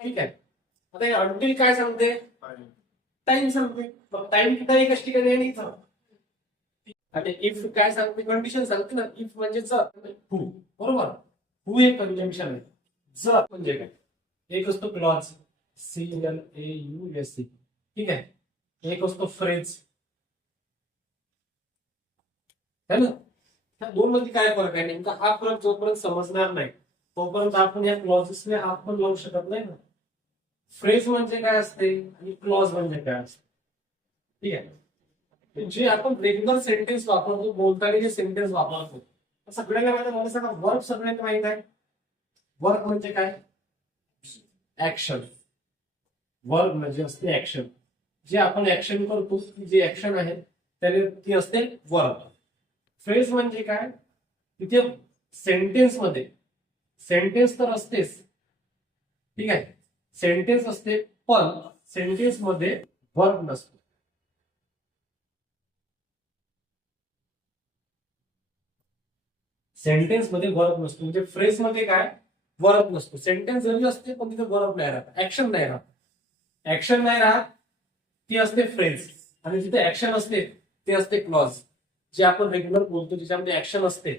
ठीक आहे. आता हे अंटिल काय सांगते? टाइम सांगते. मग टाइम कुठे एकाच ठिकाणी आहे नाही. आणि इफ काय सांगते? कंडिशन सांगते ना. इफ म्हणजे जर, हू, बरोबर. हू हे कंजंक्शन आहे. जर म्हणजे काय? एक असतो क्लॉज, CLAUSE, ठीक आहे. एक असतो फ्रेज, है ना. त्या दोन मध्ये काय फरक आहे नेमका? हा फरक जोपर्यंत समजणार नाही तोपर्यंत आपण या क्लॉजेसने हात पण लावू शकत नाही ना. फ्रेज म्हणजे काय असते आणि क्लॉज म्हणजे काय असते, ठीक आहे. जे आपण रेग्युलर सेंटेन्स वापरतो, बोलताना जे सेंटेन्स वापरतो सगळ्यांना माहिती आहे. मला सांगा, वर्ब सगळ्यांना माहित आहे. वर्ब म्हणजे काय? ऍक्शन. वर्ब म्हणजे असते ऍक्शन. जे आपण ऍक्शन करतो, जी ऍक्शन आहे त्याने ती असते वर्ब. फ्रेज म्हणजे काय? तिथे सेंटेन्स मध्ये, सेंटेन्स तर असतेच, ठीक आहे. सेंटेन्स असते पण सेंटेन्स मध्ये वर्ब नसतो. सेंटेन्स मध्ये वर्ब नसतो. म्हणजे फ्रेज मध्ये काय? वर्ब नसतो. सेंटेन्स जरी असते पण तिथे वर्ब नाही राहत, ऍक्शन नाही राहत. ऍक्शन नाही राहत ती असते फ्रेज. आणि जिथे ऍक्शन असते ते असते क्लॉज. जे आपण रेग्युलर बोलतो ज्याच्यामध्ये ऍक्शन असते,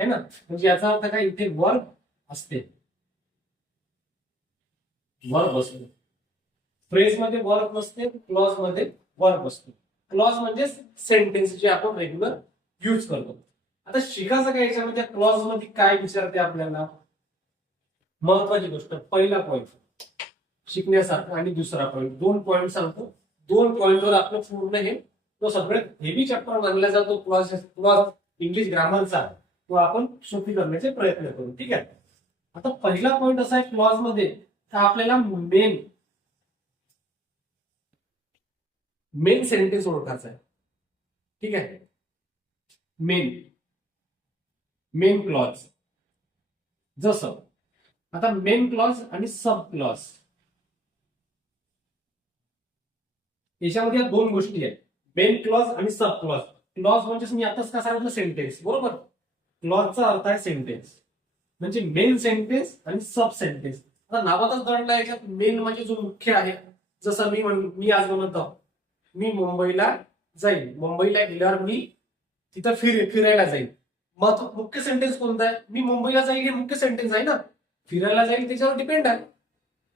है ना. म्हणजे याचा अर्थ काय? इथे वर्ब असते, वर्ब असतो. फ्रेज मध्ये वर्ब नसते, क्लॉज मध्ये वर्ब असतो. क्लॉज म्हणजे सेंटेन्स जे आपण रेग्युलर यूज करतो. आता शिकायचं काय याच्यामध्ये? क्लॉज मध्ये काय विचारते आपल्याला? महत्वाची गोष्ट, पहिला पॉईंट शिकण्यासारखा आणि दुसरा पॉईंट, दोन पॉईंट सांगतो. दोन पॉईंटवर आपलं पूर्ण हे तो सगळ्यात हेवी चॅप्टर मानला जातो क्लॉज, क्लॉज इंग्लिश ग्रामरचा, तो आपण सोपी करण्याचे प्रयत्न करू, ठीक आहे. आता पहिला पॉईंट असा आहे क्लॉज मध्ये, तर आपल्याला मेन मेन सेंटेन्स ओळखायचा आहे, ठीक आहे. Main main clause. जसं आता मेन क्लॉज आणि सब क्लॉज याच्यामध्ये या दोन गोष्टी आहेत, मेन क्लॉज आणि सब क्लॉज. क्लॉज म्हणजे मी आताच का सांगितलं? सेंटेन्स, बरोबर. क्लॉजचा अर्थ आहे सेंटेन्स, म्हणजे मेन सेंटेन्स आणि सब सेंटेन्स. आता नावातच दडला याच्यात मेन म्हणजे जो मुख्य आहे. जसं मी आज म्हणतो मी मुंबईला जाईल. मुंबईला गेल्यावर मी तिथं फिरायला जाईल. मग मुख्य सेंटेन्स कोणता आहे? मी मुंबईला जाईल हे मुख्य सेंटेन्स आहे ना. फिरायला जाईल त्याच्यावर डिपेंड आहे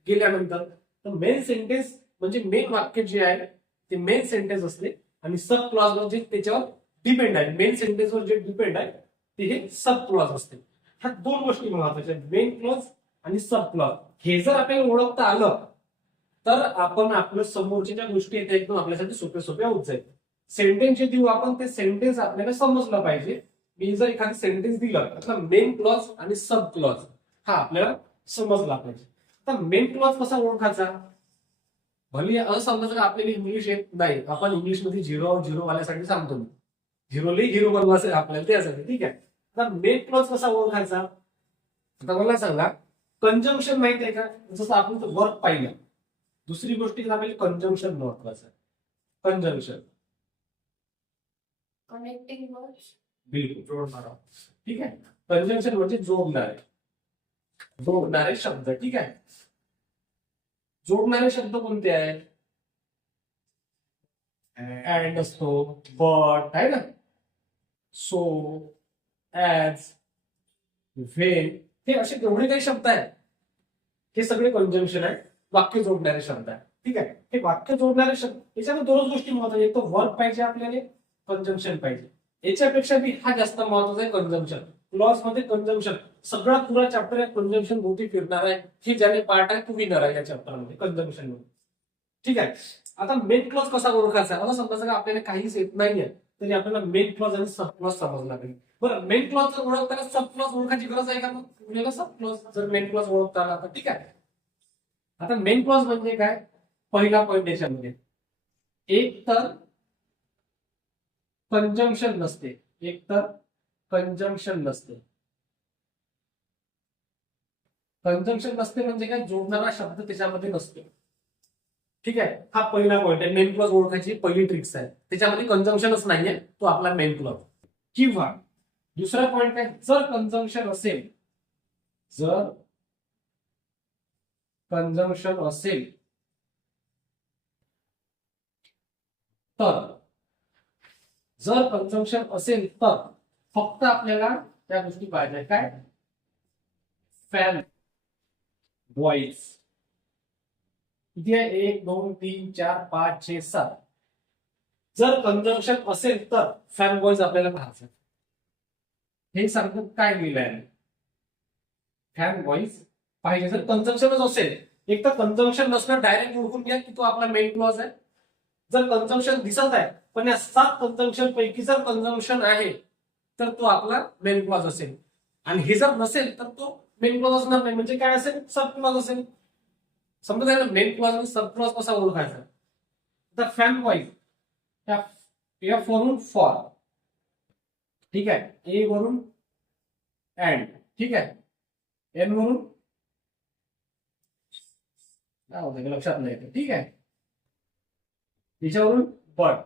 गेल्यानंतर. तर मेन सेंटेन्स म्हणजे मेन वाक्य जे आहे ते मेन सेंटेन्स असते. आणि सब क्लॉज म्हणजे त्याच्यावर डिपेंड आहे, मेन सेंटेन्सवर जे डिपेंड आहे ते हे सब क्लॉज असते. ह्या दोन गोष्टी महत्वाच्या, मेन क्लॉज आणि सब क्लॉज. हे जर आपल्याला ओळखता आलं तर आपण आपल्या समोरच्या ज्या गोष्टी आहेत एकदम आपल्यासाठी सोप्या सोप्या होत जाईल. सेंटेन्स जे देऊ आपण ते सेंटेन्स आपल्याला समजलं पाहिजे. मी जर एखादं सेंटेन्स दिलं तर मेन क्लॉज आणि सब क्लॉज हा आपल्याला समजला पाहिजे. तर मेन क्लॉज कसा ओळखायचा? भले असं समजायचं का आपल्याला इंग्लिश येत नाही, आपण इंग्लिश मध्ये झिरो वाल्यासाठी सांगतो. झिरोला झिरो बनवायचं आपल्याला त्यासाठी, ठीक आहे. तर मेन क्लॉज कसा ओळखायचा? आता मला सांगा, कंजंक्शन माहिती आहे का? जसं आपण वर्क पाहिलं. दुसरी गोष्टी आपल्याला कंजंक्शन महत्वाचं आहे. Conjunction connecting words. बिलकुल जोडणारा, ठीक आहे. कंजंक्शन म्हणजे जोडणारे शब्द, ठीक आहे. जोडणारे शब्द कोणते आहेत? अँड असतो, बट आहे ना, सो, ऍज, व्हेन, हे असे एवढे काही शब्द आहेत. हे सगळे कंजंक्शन आहे, वाक्य जोडणारे शब्द आहे, ठीक आहे. हे वाक्य जोडणारे शब्द याच्यामध्ये दोनच गोष्टी महत्वाच्या, एक तो वर्ब पाहिजे आपल्याला, कंजंक्शन पाहिजे. याच्यापेक्षा बी हा जास्त महत्वाचा आहे कंजंक्शन. क्लॉज मध्ये कंजंक्शन सगळा पुरा चॅप्टर आहे कंजंक्शन भोवती फिरणार आहे. हे ज्याने पार्ट आहे तो विनर आहे या चॅप्टर मध्ये कंजंक्शन मध्ये, ठीक आहे. आता मेन क्लॉज कसा ओळखायचा? असं समजायचं का आपल्याला काहीच येत नाहीये तरी आपल्याला मेन क्लॉज आणि सब क्लॉज समजला पाहिजे. बरं, मेन क्लॉज जर ओळखताना सब क्लॉज ओळखायची गरज आहे का? मग सब क्लॉज जर मेन क्लॉज ओळखता आला तर ठीक आहे. आता मेन क्लॉज म्हणजे काय? पहिला पॉईंट याच्यामध्ये, एक तर कंजंक्शन नसते, एक तर कंजंक्शन नसते. कंजंक्शन नसते म्हणजे काय? जोडणारा शब्द त्याच्यामध्ये नसतो, ठीक आहे. हा पहिला पॉईंट आहे, मेन क्लॉज ओळखायची पहिली ट्रिक्स आहे. त्याच्यामध्ये कंजंक्शनच नाहीये, तो आपला मेन क्लॉज. किंवा दुसरा पॉईंट काय? जर कंजंक्शन असेल, जर कंजंक्शन असेल तर, जर कंजंक्शन असेल तर फक्त आपल्याला त्या गोष्टी पाहिजे, काय? फॅन बॉईज किती आहे? 1 2 3 4 5 6 7. जर कंजंक्शन असेल तर फॅन बॉईज आपल्याला पाहायचं. हे सांगतो काय लिहिलंय, फॅन बॉईज पाहिजे जर कंजंक्शनच असेल. एक तर कंजंक्शन नसणं डायरेक्ट ओळखून घ्या की तो आपला मेन क्लॉज आहे. जर कंजंक्शन दिसत आहे पण या 7 कंजंक्शन पैकी जर कंजंक्शन आहे तर तो आपला मेन क्लॉज असेल. आणि हे जर नसेल तर तो मेन क्लॉज असणार नाही. म्हणजे काय असेल? सब क्लॉज असेल. समजा मेन क्लॉज आणि सब क्लॉज कसा ओळखायचा? तर फॅन बॉईज एफ वरून फॉर, ठीक आहे, ए वरून अँड, ठीक आहे, एन वरून काय होतं लक्षात नाही, ठीक आहे, त्याच्यावरून बट,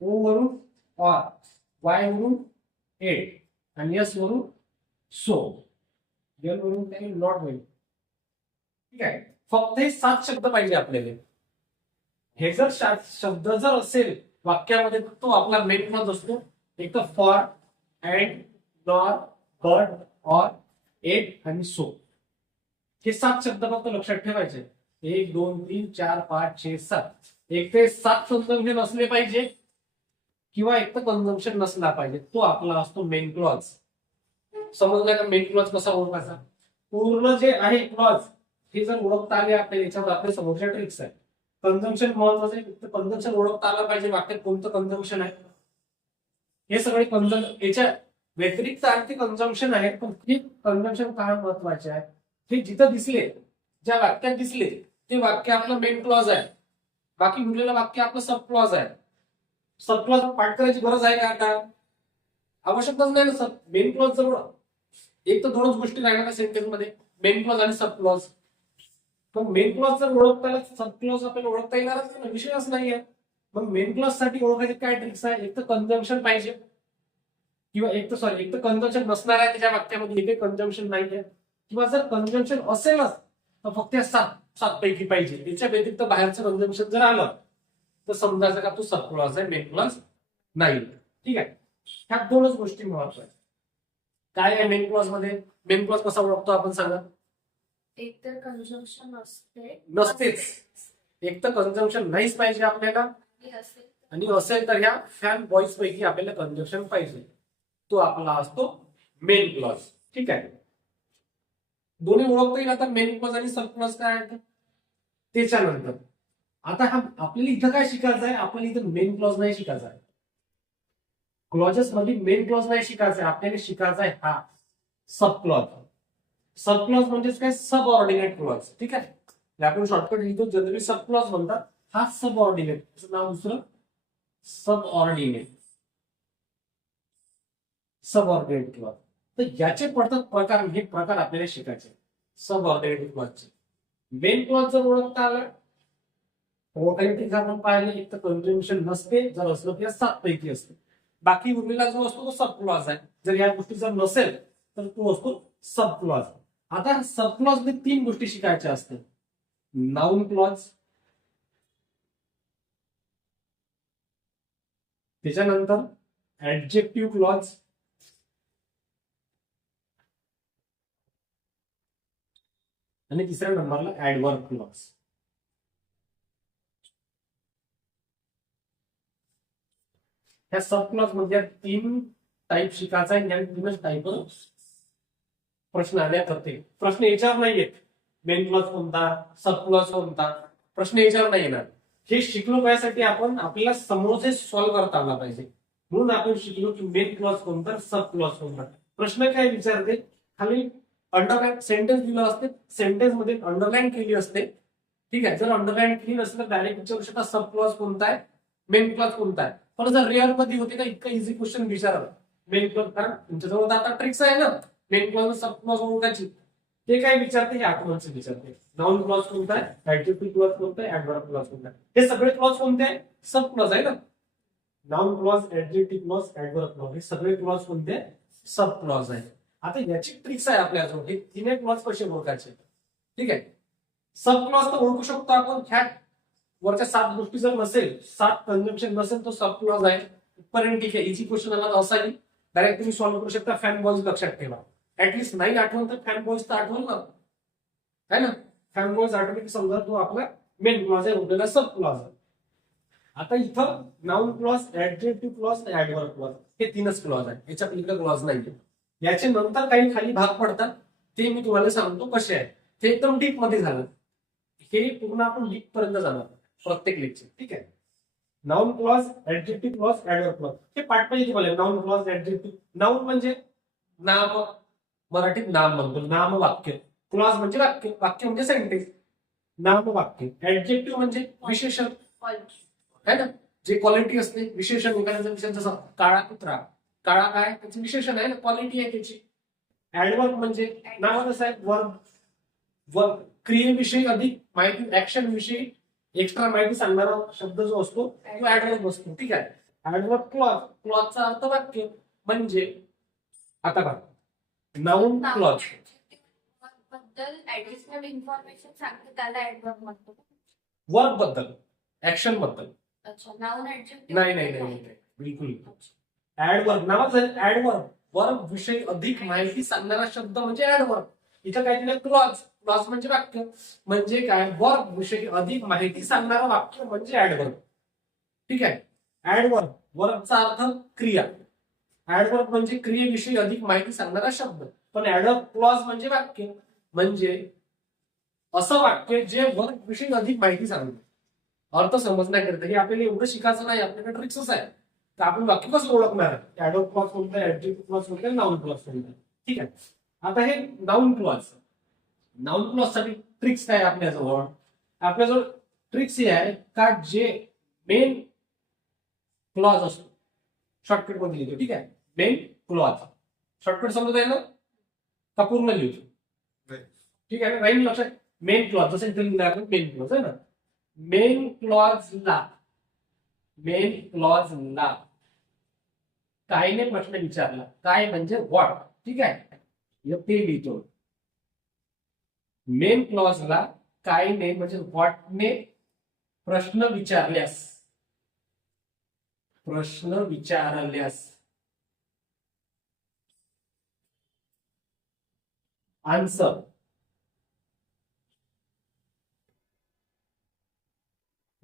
ओ वरून ऑर, वाय वरून एट आणि एस वरून सो, एल वरून काही नॉट होईल. ठीक आहे, फक्त हे 7 शब्द पाहिजे आपल्याला. हे जर शब्द जर असेल वाक्यामध्ये तर तो आपला मेन क्लॉज असतो. एक तर for, and, nor, but, or, yet आणि सो. हे 7 शब्द फक्त लक्षात ठेवायचे. 1 2 3 4 5 6 7. एक ते 7 कंजंक्शन असले पाहिजे किंवा एक तर कंजंक्शन नसला पाहिजे, तो आपला असतो मेन क्लॉज. समजलं का मेन क्लॉज कसा ओळखायचा? पूर्ण जे आहे क्लॉज हे जर ओळखता आले आपल्याला, याच्यावर आपल्या समोरच्या ट्रिक्स आहे. कंजंक्शन महत्वाचं आहे, तर कंजंक्शन ओळखता आलं पाहिजे वाक्यात कोणतं कंजंक्शन आहे. हे सगळे याच्या व्यतिरिक्त आणखी कंजंक्शन आहे, पण हे कंजंक्शन काय महत्वाचे आहे? हे जिथं दिसले, ज्या वाक्यात दिसले ते वाक्य आपलं मेन क्लॉज आहे. बाकी उरलेलं वाक्य आपलं सब क्लॉज आहे. सब क्लॉज पाठ करायची गरज आहे का आता? आवश्यकताच नाही ना. मेन क्लॉज जवळ एक तर दोनच गोष्टी राहणार सेंटेन्स मध्ये, मेन क्लॉज आणि सब क्लॉज. मग मेन क्लॉज जर ओळखता आला, सब क्लॉज आपल्याला ओळखता येणारच नाही, विषयच नाहीये. मग मेन क्लॉज साठी ओळखायचे काय ट्रिक्स आहे? एक तर कंजंक्शन पाहिजे किंवा एक तर कंजंक्शन नसणार आहे त्याच्या वाक्यामध्ये, एक कंजंक्शन नाहीये. किंवा जर कंजंक्शन असेलच तर फक्त 7 पैकी पाहिजे. त्याच्या व्यतिरिक्त बाहेरचं कंजंक्शन जर आलं तर समजायचं का तो सब क्लॉज आहे, मेन क्लॉज नाही. ठीक आहे, ह्या दोनच गोष्टी महत्वाच्या. काय आहे मेन क्लॉज मध्ये? मेन क्लॉज कसा ओळखतो आपण सांगा? एक तर कंजंक्शन नसतेच. एक तर कंजंक्शन नाहीच पाहिजे आपल्याला, आणि असेल तर ह्या फॅन बॉईज पैकी आपल्याला कंजंक्शन पाहिजे. तो आपला असतो मेन क्लॉज. ठीक आहे, दोन्ही ओळखता येईल. आता मेन क्लॉज आणि सब क्लॉज काय आहे त्याच्यानंतर. आता हा आपल्याला इथं काय शिकायचं आहे? आपल्याला इथं मेन क्लॉज नाही शिकायचा आहे. क्लॉजेस मध्ये मेन क्लॉज नाही शिकायचा आहे, आपल्याला शिकायचा आहे हा सब क्लॉज. सब क्लॉज म्हणजेच काय? सब ऑर्डिनेट क्लॉज. ठीक आहे, आपण शॉर्टकट लिहितो, जनरली सब क्लॉज म्हणतात. हा सब ऑर्डिनेट, नाव दुसरं सब ऑर्डिनेट, सब ऑर्डिनेट क्लॉज. तर याचे पडतात प्रकार, हे प्रकार आपल्याला शिकायचे सब ऑर्डिनेट क्लॉजचे. मेन क्लॉज जर ओळखता आला, ओळखायचे आपण पाहिले, एक तर कंजंक्शन नसते, जर असलं तर 7 पैकी असते. बाकी उरलेला जो असतो तो सब क्लॉज आहे. जर या गोष्टी जर नसेल तर तो असतो सब क्लॉज. आता सब क्लॉज मध्ये 3 गोष्टी शिकायच्या असतात. नाउन क्लॉज, त्याच्यानंतर ऍडजेक्टिव्ह क्लॉज, आणि तिसऱ्या नंबरला ऍडवर्ब क्लॉज. ह्या सब क्लॉज मध्ये 3 टाईप शिकायचा आहे. या 3च टाईपवर प्रश्न आल्या करते. प्रश्न याच्यावर नाही येत मेन क्लॉज कोणता, सब क्लॉज कोणता, प्रश्न याच्यावर नाही येणार. हे शिकलो यासाठी आपण आपल्याला समोरचे सॉल्व्ह करता आला पाहिजे, म्हणून आपण शिकलो की मेन क्लॉज कोणता, सब क्लॉज कोणता. प्रश्न काय विचारते? खाली अंडरलाईन सेंटेन्स दिलं असते, सेंटेन्स मध्ये अंडरलाईन केली असते. ठीक आहे, जर अंडरलाईन केली नसेल तर डायरेक्ट विचारू शकता सब क्लॉज कोणता आहे, मेन क्लॉज कोणता आहे. पण जर रेअर मध्ये होते का इतका इझी क्वेश्चन विचारला मेन क्लॉज, कारण तुमच्याजवळ डाटा ट्रिक्स आहे ना मेन क्लॉज सब क्लॉज ओळखायची. ते काय विचारते? हे आठवणचे विचारते. नाउन क्लॉज कोणता आहे, ऍडजेक्टिव्ह क्लॉज कोणता आहे, ऍडवर्ब क्लॉज कोणता आहे. हे सगळे क्लॉज कोणते आहे? सब क्लॉज आहे ना. Noun clause, adjective clause, adverb clause, हे सगळे क्लॉज कोणते आहे? सब क्लॉज आहे. आता याची ट्रिक्स आहे आपल्याजवळ, हे 3 क्लॉज कसे ओळखायचे. ठीक आहे, सब क्लॉज तर ओळखू शकतो आपण, ह्या वरच्या 7 गोष्टी जर नसेल, 7 कंजम्पशन नसेल तो सब क्लॉज आहे. पर्यंत ठीक आहे, इझी क्वेश्चन आला असाही डायरेक्ट तुम्ही सॉल्व्ह करू शकता. फॅन बॉयज लक्षात ठेवा, ऍटलीस्ट नाही आठवण तर फॅन बॉयज तर आठवण ना, है ना. फॅन बॉयज आठवले की समजा तो आपला मेन क्लॉज आहे, उरलेला सब क्लॉज आहे. आता इथं noun clause, adjective clause, adverb clause हे 3च क्लॉज आहे, याच्या पलीकडे क्लॉज नाही. याचे नंतर काही खाली भाग पडतात, ते मी तुम्हाला सांगतो कसे आहे. ते एकदम डीप मध्ये झालं, हे पूर्ण आपण डीप पर्यंत जाणार प्रत्येक लेक्चर, ठीक आहे. Noun clause, adjective clause, adverb clause हे पाठ पाहिजे तुम्हाला. नाउन क्लॉज, ऍडजेक्टिव्ह, नाउन म्हणजे नाम, मराठीत नाम म्हणतो, नाम वाक्य. क्लॉज म्हणजे वाक्य, वाक्य म्हणजे सेंटेन्स, नाम वाक्य. ऍडजेक्टिव्ह म्हणजे विशेषण है ना, जे क्वालिटी असते, विशेषण. एखाद्याचं विशेषण जसं काळा कुत्रा, काळा काय त्याचं विशेषण आहे ना, क्वालिटी आहे त्याची. ऍडवर्ब म्हणजे नावातच आहे, वर्ब. वर्ब क्रियेविषयी अधिक माहिती, ऍक्शन विषयी एक्स्ट्रा माहिती सांगणारा शब्द जो असतो तो ऍडवर्ब असतो, ठीक आहे. ऍडवर्ब क्लॉज, क्लॉजचा अर्थ वाक्य म्हणजे. आता बघा, नाउन क्लॉज बद्दल ऍडिशनल इन्फॉर्मेशन सांगते त्याला ऍडवर्ब म्हणतो. वर्ब बद्दल, ऍक्शन बद्दल. अच्छा, नाउन ऍडजेक्टिव्ह नाही, बिलकुल. ऍडवर्ब नावाच आहे, ऍडवर्ब. वर्ब विषयी अधिक माहिती सांगणारा शब्द म्हणजे ऍडवर्ब. इथं काय दिलं, क्लॉज. क्लॉज म्हणजे वाक्य, म्हणजे काय, वर्ब विषयी अधिक माहिती सांगणारं वाक्य म्हणजे ऍडवर्ब, ठीक आहे. ऍडवर्ब, वर्बचा अर्थ क्रिया. ऍडवर्ब म्हणजे क्रियेविषयी अधिक माहिती सांगणारा शब्द. पण ऍडवर्ब क्लॉज म्हणजे वाक्य, म्हणजे असं वाक्य जे वर्ब विषयी अधिक माहिती सांगतं. अर्थ समजण्याकरिता हे आपल्याला एवढं शिकायचं नाही, आपल्याकडे ट्रिक्सच आहे. तर आपण वाक्य कसं ओळखणार, ऍडवर्ब क्लॉज कोणतं आहे, ऍडजेक्टिव्ह क्लॉज कोणतं आहे, नाउन क्लॉज कोणतं आहे, ठीक आहे. आता हे नाउन क्लॉज, नाउन क्लॉज साठी ट्रिक्स काय आपल्याजवळ. आपल्याजवळ ट्रिक्स हे आहे का, जे मेन क्लॉज असतो शॉर्टकट मध्ये लिहितो, ठीक आहे. मेन क्लॉज शॉर्टकट समजत आहे ना, का पूर्ण लिहितो, ठीक आहे. राहील लक्षात. मेन क्लॉज जसं इथे लिहिलं आपण, मेन क्लॉज आहे ना. मेन क्लॉजला कायने प्रश्न विचारला, काय म्हणजे व्हॉट, ठीक आहे. ते लिहितो. मेन क्लॉजला कायने म्हणजे व्हॉटने प्रश्न विचारल्यास आन्सर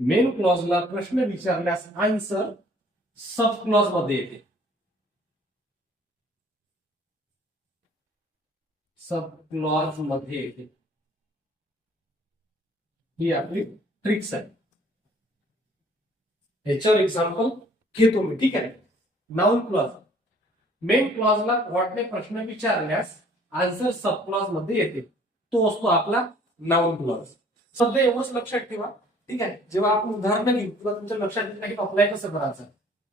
मेन क्लॉजला प्रश्न विचारल्यास आन्सर सब क्लॉज मध्ये येते. सब क्लॉज मध्ये येते, ही आपली ट्रिक्स आहे. याच्यावर एक्झाम्पल घेतो मी, ठीक आहे. नाउन क्लॉज, मेन क्लॉजला व्हॉटने प्रश्न विचारल्यास आन्सर सब क्लॉज मध्ये येते, तो असतो आपला नाउन क्लॉज. सध्या एवढंच लक्षात ठेवा, ठीक आहे. जेव्हा आपण उदाहरण घेऊ तेव्हा तुमच्या लक्षात येईल काही अप्लाय कसं करायचं.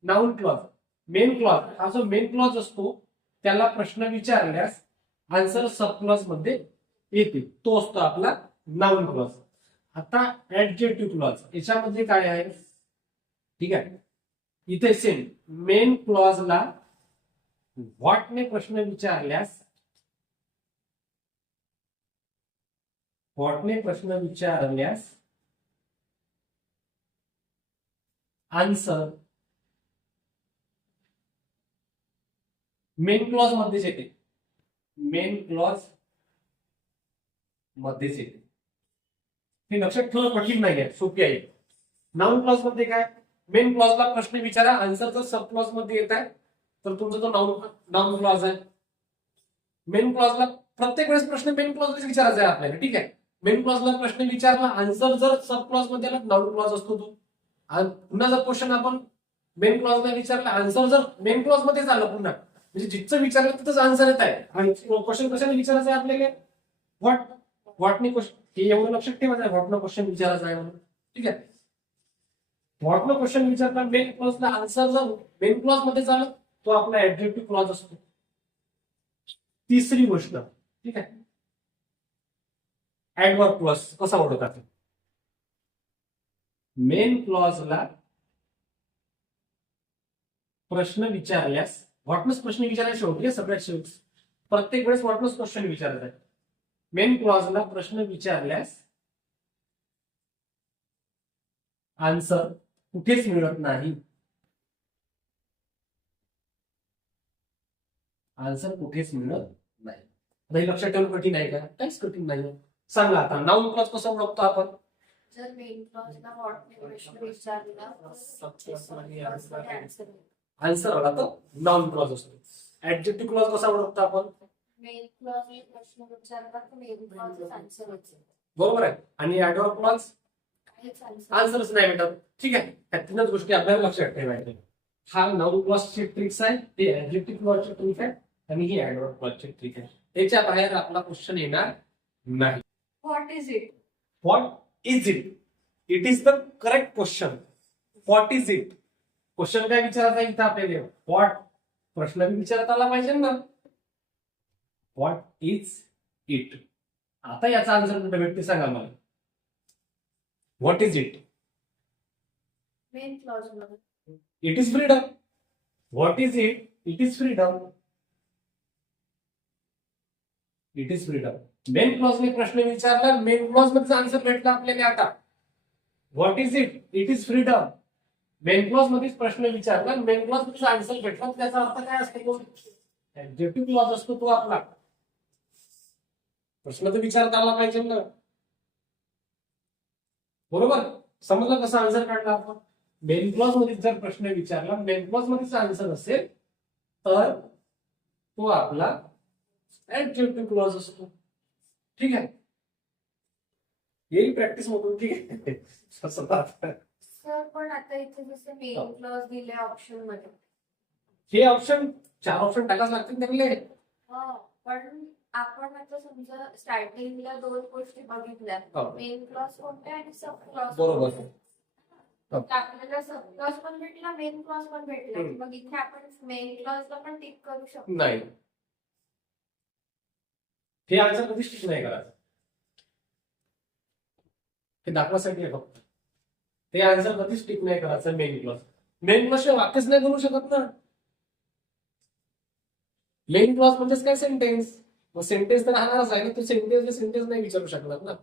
नाउन क्लॉज, मेन क्लॉज, हा जो मेन क्लॉज असतो त्याला प्रश्न विचारल्यास आन्सर सब क्लॉज मध्ये येते, तो असतो आपला नाउन क्लॉज. आता ऍडजेक्टिव्ह क्लॉज, याच्यामध्ये काय आहे, ठीक आहे. इथे सेम मेन क्लॉजला व्हॉटने प्रश्न विचारल्यास आन्सर मेन क्लॉज मध्येच येते, हे लक्षात ठेवणं कठीण नाही आहे, सोपी आहे. नाउन क्लॉज मध्ये काय, मेन क्लॉजला प्रश्न विचारा, आन्सर जर सब क्लॉज मध्ये येत आहे तर तुमचा तो नाउन क्लॉज आहे. मेन क्लॉजला प्रत्येक वेळेस प्रश्न मेन क्लॉज विचारायचा आहे आपल्याला, ठीक आहे. मेन क्लॉजला प्रश्न विचारला, आन्सर जर सब क्लॉज मध्ये आला, नाउन क्लॉज असतो तो. पुन्हा जर क्वेश्चन आपण मेन क्लॉजला विचारला, आन्सर जर मेन क्लॉज मध्ये झालं, पुन्हा म्हणजे जिथं विचारलं तिथंच आन्सर येत आहे. क्वेश्चन कशाने विचारायचं आहे आपल्याला, व्हॉटने क्वेश्चन, हे एवढं लक्षात ठेवायचं आहे, व्हॉटनं क्वेश्चन विचारायचं आहे म्हणून, ठीक आहे. व्हॉटनं क्वेश्चन विचारला, मेन क्लॉजला आन्सर जर मेन क्लॉज मध्ये झालं, तो आपला ऍडजेक्टिव्ह क्लॉज असतो. तिसरी गोष्ट, ठीक आहे, ऍडवर्ब क्लॉज कसा ओळखायचा. मेन क्लॉजला प्रश्न विचारल्यास, व्हॉटनच प्रश्न विचारायला शेवटी, सगळ्यात शेवटी प्रत्येक वेळेस व्हॉटनच क्वेश्चन विचारत आहे. मेन क्लॉजला प्रश्न विचारल्यास आन्सर कुठेच मिळत नाही. आन्सर कुठेच मिळत नाही. आता हे लक्षात ठेवणं कठीण आहे का? काहीच कठीण नाही. सांगा आता नाउन क्लॉज कसं ओळखतो आपण? जर मेन क्लॉजला व्हॉट ने प्रश्न विचारला आन्सर आला तर नाउन क्लॉज असतो. ऍडजेक्टिव्ह क्लॉज कसा ओळखतो आपण? मेन क्लॉजने प्रश्न विचारला तर मेन क्लॉजच आन्सर होते. बरोबर आहे. आणि ऍडव्हर्ब क्लॉज काहीच आन्सर आन्सरच नाही भेटत. ठीक आहे, ह्या तीनच गोष्टी आपल्याला लक्षात ठेवायच्या. हा नाउन क्लॉजची ट्रिक्स आहे, ते ऍडजेक्टिव्ह क्लॉजची ट्रिक आहे आणि ही ऍडव्हर्ब क्लॉजची ट्रिक आहे. याच्या बाहेर आपला क्वेश्चन येणार नाही. What is it? What is it? It is the correct question. What is it? Question काय विचारता इथं आपल्याला? व्हॉट प्रश्न बी विचारता आला पाहिजे ना. What is it? आता याचा आन्सर कुठे भेटते सांगा मला. What is it? Main clause मध्ये. It is freedom. What is it? It is freedom. It is freedom. Main क्लॉजने प्रश्न विचारला, मेन क्लॉज मध्ये आन्सर भेटला आपल्याला. आता what is it? It is freedom. Main clause मध्येच प्रश्न विचारला, मेन क्लॉज मध्ये आन्सर भेटला. त्याचा अर्थ काय असतो? ऍडजेक्टिव्ह क्लॉज असतो तो आपला. प्रश्न तर विचारता आला पाहिजे ना. बरोबर, समजलं कसं आन्सर काढला आपण? मेन क्लॉज मध्ये जर प्रश्न विचारला, मेन क्लॉज मध्येच आन्सर असेल तर तो आपला ऍडजेक्टिव्ह क्लॉज असतो. ठीक आहे, येईल प्रॅक्टिस मधून. ठीक आहे. सर पण आता इथे जसे मेन क्लॉज दिले ऑप्शन मध्ये. हे ऑप्शन 4 ऑप्शन टाकाच लागतील त्यातले. पण आपण आता समजा स्टार्टिंगला 2 गोष्टी बघितल्या, मेन क्लॉज कोणते आणि सब क्लॉज. बरोबर. आपल्याला सब क्लॉज पण भेटला, मेन क्लॉज पण भेटला. मग इथे आपण मेन क्लॉजला पण टिक करू शकतो. नाही, हे आन्सर कधीच टिक नाही करायचं. हे दाखवासाठी आहे फक्त. ते आन्सर कधीच टिक नाही करायचं. मेन क्लॉज, मेन क्लॉज वाक्यच नाही बनवू शकत ना. मेन क्लॉज म्हणजेच काय? सेंटेन्स. मग सेंटेन्स तर राहणारच आहे ना. तो सेंटेन्स नाही विचारू शकणार ना.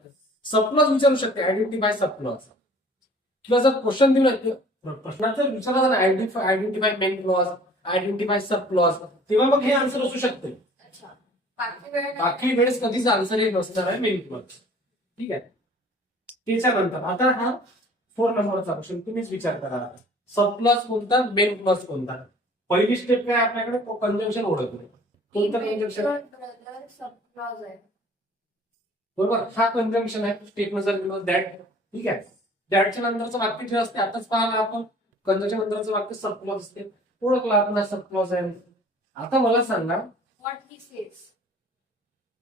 सब क्लॉज विचारू शकते, आयडेंटिफाय सब क्लॉज. किंवा जर क्वेश्चन दिलं, प्रश्नात जर विचारला ना identify main clause, identify sub clause, तेव्हा मग हे आन्सर असू शकते. बाकी वेळेस कधीच आन्सर हे नसणार आहे मेन क्लॉज. ठीक आहे. त्याच्यानंतर आता हा 4 नंबरचा क्वेश्चन तुम्हीच विचार करा. सब क्लॉज कोणता, मेन क्लॉज कोणता? पहिली स्टेप काय आपल्याकडे? कंजंक्शन ओळखणे. कोणतं कंजंक्शन? सब क्लॉज आहे. बरोबर, हा कंजंक्शन आहे. स्टेप नंतर दॅट. ठीक आहे. दॅटच्या नंतरचं वाक्य जे असते, आताच पाहिलं आपण, कंजंक्शन नंतरचं वाक्य सब क्लॉज असते. ओळखला आपण हा सब क्लॉज आहे. आता मला सांगा, व्हॉट ही सेज.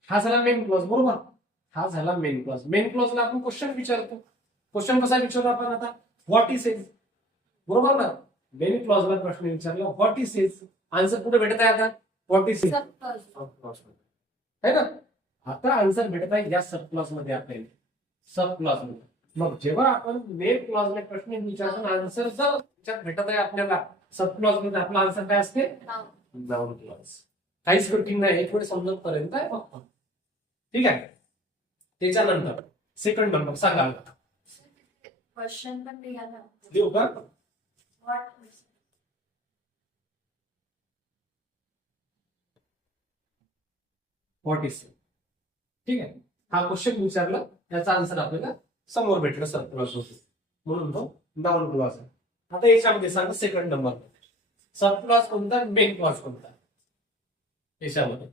हा झाला मेन क्लॉज. बरोबर, हा झाला मेन क्लॉज. मेन क्लॉजला आपण क्वेश्चन विचारतो. क्वेश्चन कसा विचारतो आपण आता? What is says. बरोबर ना. मेन क्लॉजला प्रश्न विचारला, व्हॉट इज सेज. आन्सर कुठे भेटत आहे आता? What is says sub clause है ना. आता आन्सर भेटत आहे या सब क्लॉज मध्ये आपल्याला. सब क्लॉज मध्ये. मग जेव्हा आपण मेन क्लॉजला प्रश्न विचारतो, आन्सर जर त्याच्यात भेटत आहे आपल्याला सब क्लॉज मध्ये, आपला आन्सर काय असते? Noun clause. काहीच कठीण नाही, एक वेळ समजत पर्यंत आहे फक्त. ठीक आहे. त्याच्यानंतर सेकंड नंबर सांगा. क्वेश्चन पण लिहायला देऊ का? व्हॉट. What is. ठीक आहे. हा क्वेश्चन विचारला, याचा आन्सर आपल्याला समोर भेटलं सब क्लॉज होतो, म्हणून तो नाउन क्लॉज आहे. आता याच्यामध्ये सांगा सेकंड नंबर सब क्लॉज कोणता, मेन क्लॉज कोणता? याच्यामध्ये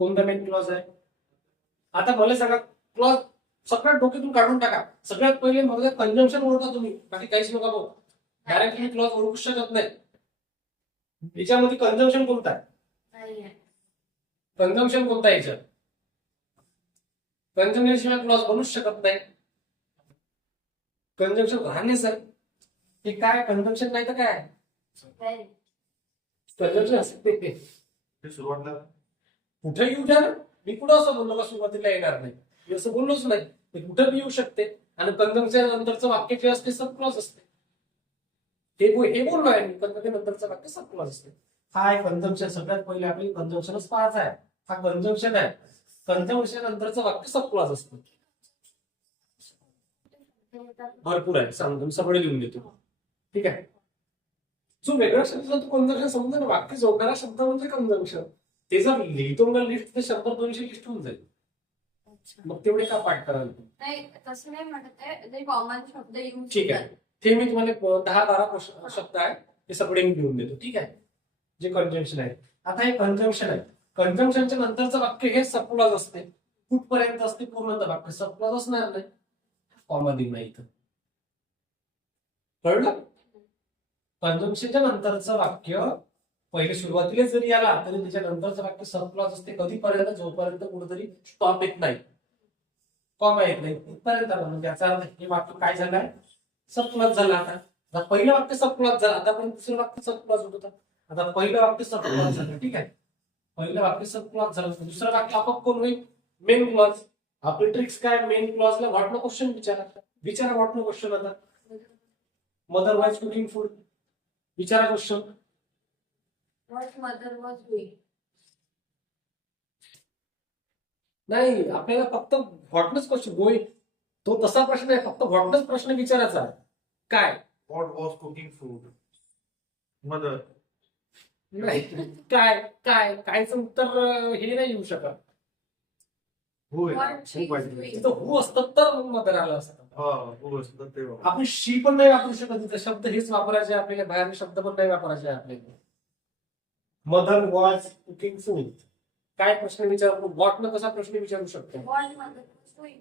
कोणता मेन क्लॉज आहे? आता मला सांगा, क्लॉज सगळ्यात डोक्यातून काढून टाका. सगळ्यात पहिले मग कंजंक्शन ओळखा तुम्ही, बाकी काहीच नका बघ. डायरेक्ट तुम्ही क्लॉज ओळखू शकत नाही. याच्यामध्ये कंजंक्शन कोणता आहे? कंजंक्शन कोणता आहे याच्यात? कंजंक्शन शिवाय क्लॉज बनूच शकत नाही. कंजंक्शन राहणे सर, हे काय कंजंक्शन नाही तर काय? कंजंक्शन असते सुरुवातला कुठे येऊ द्या. मी कुठं असं बोललो का सुरुवातीला येणार नाही? मी असं बोललोच नाही. ते कुठं बी येऊ शकते. आणि कंजंक्शन नंतरचं वाक्य जे असते सब क्लॉज असते. हे बोललो आहे मी, कंजंक्शन नंतरचं वाक्य सब क्लॉज असते. हा आहे कंजंक्शन. सगळ्यात पहिले आपल्याला कंजंक्शनच पाहायचं आहे. हा कंजंक्शन आहे. कंजंक्शन नंतरचं वाक्य सब क्लॉज असतं. भरपूर आहे, सांगतो मी सगळं लिहून देतो. ठीक आहे. जो वेगळा शब्द तो कंजंक्शन समजा, वाक्य जोडणारा शब्द म्हणजे कंजंक्शन. ते जर लिहितो ना लिस्ट तर 100-200 लिस्ट होऊन जाईल. अच्छा. मग तेवढे का पाठ कराल? नाही तसं नाही म्हणत आहे, ते कॉमन शब्द यूज ठीक आहे. ते मी तुम्हाला 10-12 शब्द आहे ते सगळे मी लिहून देतो. ठीक आहे. जे कंजंक्शन आहे. आता हे कंजंक्शन आहे. कंजंक्शनच्या नंतरचं वाक्य हे सबक्लॉज असते. कुठपर्यंत असते? पूर्ण वाक्य. सबक्लॉज असणार नाही. कॉमा दिला नाही इथं. कळलं? कंजंक्शनच्या नंतरचं वाक्य पहिले सुरुवातीला जरी आला तरी त्याच्या नंतरचं वाक्य सबक्लॉज असते. कधीपर्यंत? जोपर्यंत कुठेतरी स्टॉप येत नाही, कॉमा येत नाही, इथपर्यंत आला म्हणजे याचा अर्थ हे वाक्य काय झालंय? सबक्लॉज झाला. आता पहिलं वाक्य सबक्लॉज झालं, आतापर्यंत दुसरं वाक्य सबक्लॉज होत होतं. आता पहिलं वाक्य सबक्लॉज झालं. ठीक आहे. पहिलं वाक्य सबक्लॉज झालं, दुसरं वाक्य आपोआप कोण होईल? Main clause. आपली ट्रिक्स काय? मेन क्लॉजला व्हॉट नो क्वेश्चन विचारा व्हॉट नो क्वेश्चन. आता मदर वॉज कुकिंग फूड, विचारा question. What mother was doing. नाही, आपल्याला फक्त व्हॉटनच क्वेश्चन गोई तो तसा प्रश्न आहे, फक्त व्हॉटनच प्रश्न विचारायचा आहे. काय? What was cooking food? Mother. नाही, काय काय कायचं उत्तर हे नाही येऊ शकत. Who is? What Who she is पाहिजे? doing. तिथं हु असतं तर मदर आलं असतं. हा, who असतं ते बघा. आपण शी पण नाही वापरू शकत. तिथं शब्द हेच वापरायचे आपल्याला, बाहेर शब्द पण नाही वापरायचे आपल्याला. Mother was cooking food. काय प्रश्न विचारू? व्हॉटनं कसा प्रश्न विचारू शकतो? What mother was doing.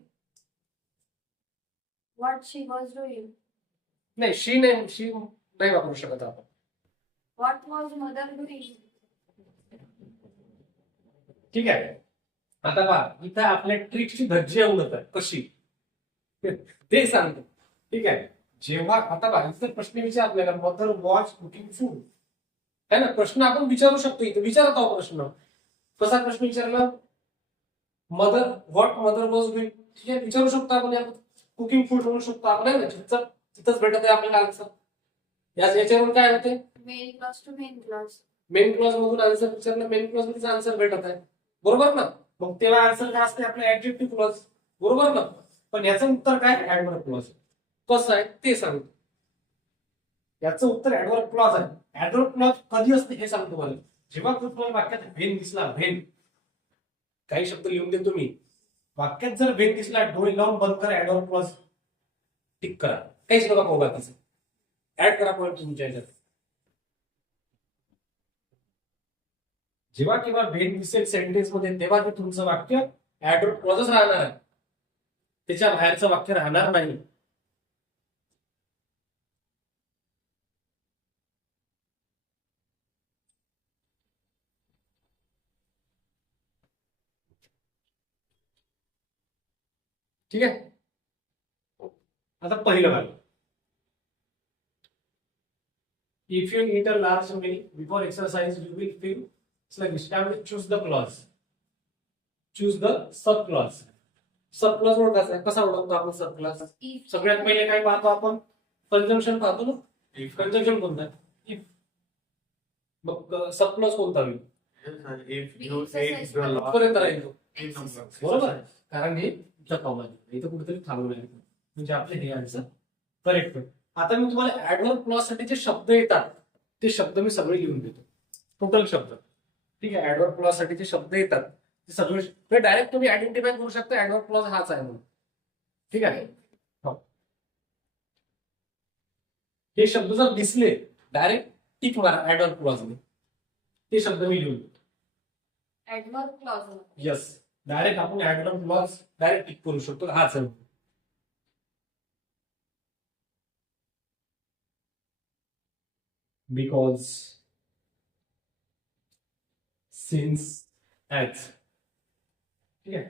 What she was doing. नाही, शी नाही वापरू शकत आपण. What was mother doing. ठीक आहे. आता पहा, इथं आपल्या ट्रिक्सची धज्जी येऊन आहे. कशी ते सांगतो. ठीक आहे. जेव्हा आता पहा, इथं प्रश्न विचार आपल्याला मदर वॉज कुकिंग फूड है ना. प्रश्न आपण विचारू शकतो. इथे विचारत आहोत प्रश्न. कसा प्रश्न विचारला? Mother what mother was doing. ठीक आहे, विचारू शकतो आपण. कुकिंग फूड म्हणू शकतो आपण, आहे ना. तिथंच भेटत आहे आपल्याला आन्सर. याच्यावरून काय होते? Main clause to main clause. Main clause मधून आन्सर विचारलं, मेन क्लॉज मध्ये आन्सर भेटत आहे. बरोबर ना. मग तेव्हा आन्सर काय असते? आपलं ऍडजेक्टिव्ह क्लॉज. बरोबर ना. पण याचं उत्तर काय? Adverb clause. कसं आहे ते सांगतो. याचं उत्तर ऍडव्हर्ब क्लॉज आहे. ऍडव्हर्ब क्लॉज कधी असते हे सांगतो मला. जेव्हा तुम्हाला वाक्यात व्हेन दिसला, व्हेन, काही शब्द लिहून देतो मी. वाक्यात जर व्हेन दिसला, डोळे लावून बंद करा, ऍडव्हर्ब क्लॉज टिक करा. काहीच नका पाहू बाकीचं. ऍड करा पॉईंट तुमच्या ह्याच्यात. जेव्हा केव्हा व्हेन दिसेल सेंटेन्स मध्ये तेव्हा ते तुमचं वाक्य ऍडव्हर्ब क्लॉजच राहणार आहे. त्याच्या बाहेरचं वाक्य राहणार नाही. ठीक आहे. आता पहिलं वाक्य. If you eat a large meal before exercise, you will feel sluggish. त्यामुळे choose the clause. Choose the subclause. Subclause ओळखायचा आहे. कसा ओळखतो आपण सबक्लॉज? If. सगळ्यात पहिले काय पाहतो आपण? कंजंक्शन पाहतो ना. If. कंजंक्शन कोणतं आहे? If. मग सबक्लॉज कोणता होईल? If you If ate the last पर्यंत राहील तो. Exercise. बरोबर आहे. कारण हे इथं कॉमा इथं कुठेतरी थांबवलं आहे. म्हणजे आपले हे आन्सर करेक्ट. आता मी तुम्हाला ऍडव्हर्ब क्लॉज साठी जे शब्द येतात ते शब्द मी सगळे लिहून देतो. टोटल शब्द. ठीक आहे. ऍडव्हर्ब क्लॉज साठी जे शब्द येतात ते सगळे डायरेक्ट तुम्ही आयडेंटिफाय करू शकता ऍडव्हर्ब क्लॉज हाच आहे म्हणून. ठीक आहे. हो. हे शब्द जर दिसले डायरेक्ट टिक मारा ऍडव्हर्ब क्लॉज ने. ते शब्द मी लिहून देतो. Adverb clause. यस. डायरेक्ट आपण ऍडव्हर्ब क्लॉज डायरेक्ट टिक करू शकतो. हाच आहे. Because, since, as. ठीक आहे.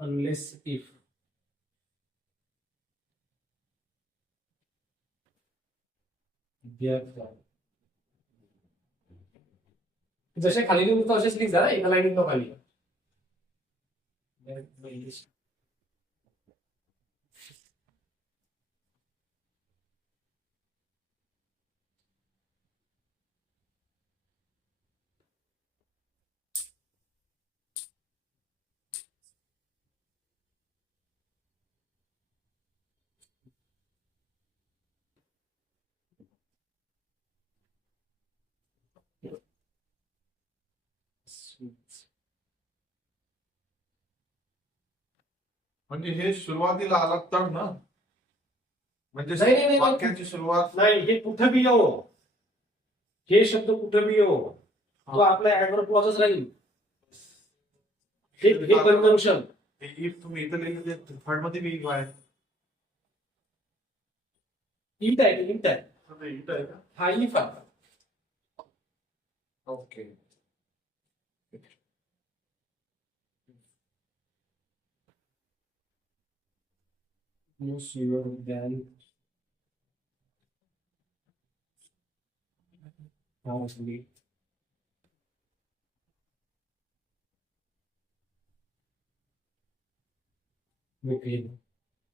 Unless, if. Therefore. जसे खाली लिहून तसेच लिख जा. एका लाईनीत खाली. म्हणजे हे सुरुवातीला आलात तर ना म्हणजे नाही, नाही, नाही. वाक्याची सुरुवात नाही, हे कुठं बी येऊ, हे शब्द कुठं बी येऊ, तो आपला ऍडवर्ब क्लॉजच राहील. हे कंजंक्शन. इफ तुम्ही इथं लिहिले थर्ड मध्ये बी काय इट आहे, इट आहे. इट आहे का? हा इफ आहे. ओके. ठीक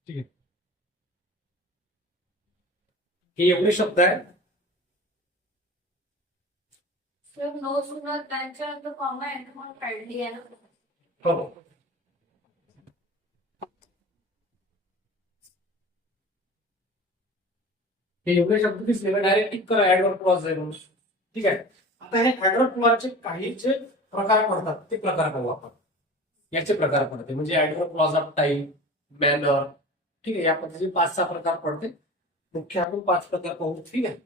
आहे. हे एवढे शब्द आहे. सर नो सुनर त्यांच्यानंतर कॉमा आहे ना, म्हणून काढली आहे ना. हो. हे एवढे शब्द दिसले डायरेक्ट टिक करा, ऍडवर्ब क्लॉज आहे म्हणून. ठीक आहे. आता हे ऍडवर्ब क्लॉजचे काही जे प्रकार पडतात ते प्रकार पाहू आपण. याचे प्रकार पडते म्हणजे adverb clause of time, manner. ठीक आहे. या पद्धतीचे 5-6 प्रकार पडते. मुख्य आपण 5 प्रकार पाहू. ठीक आहे.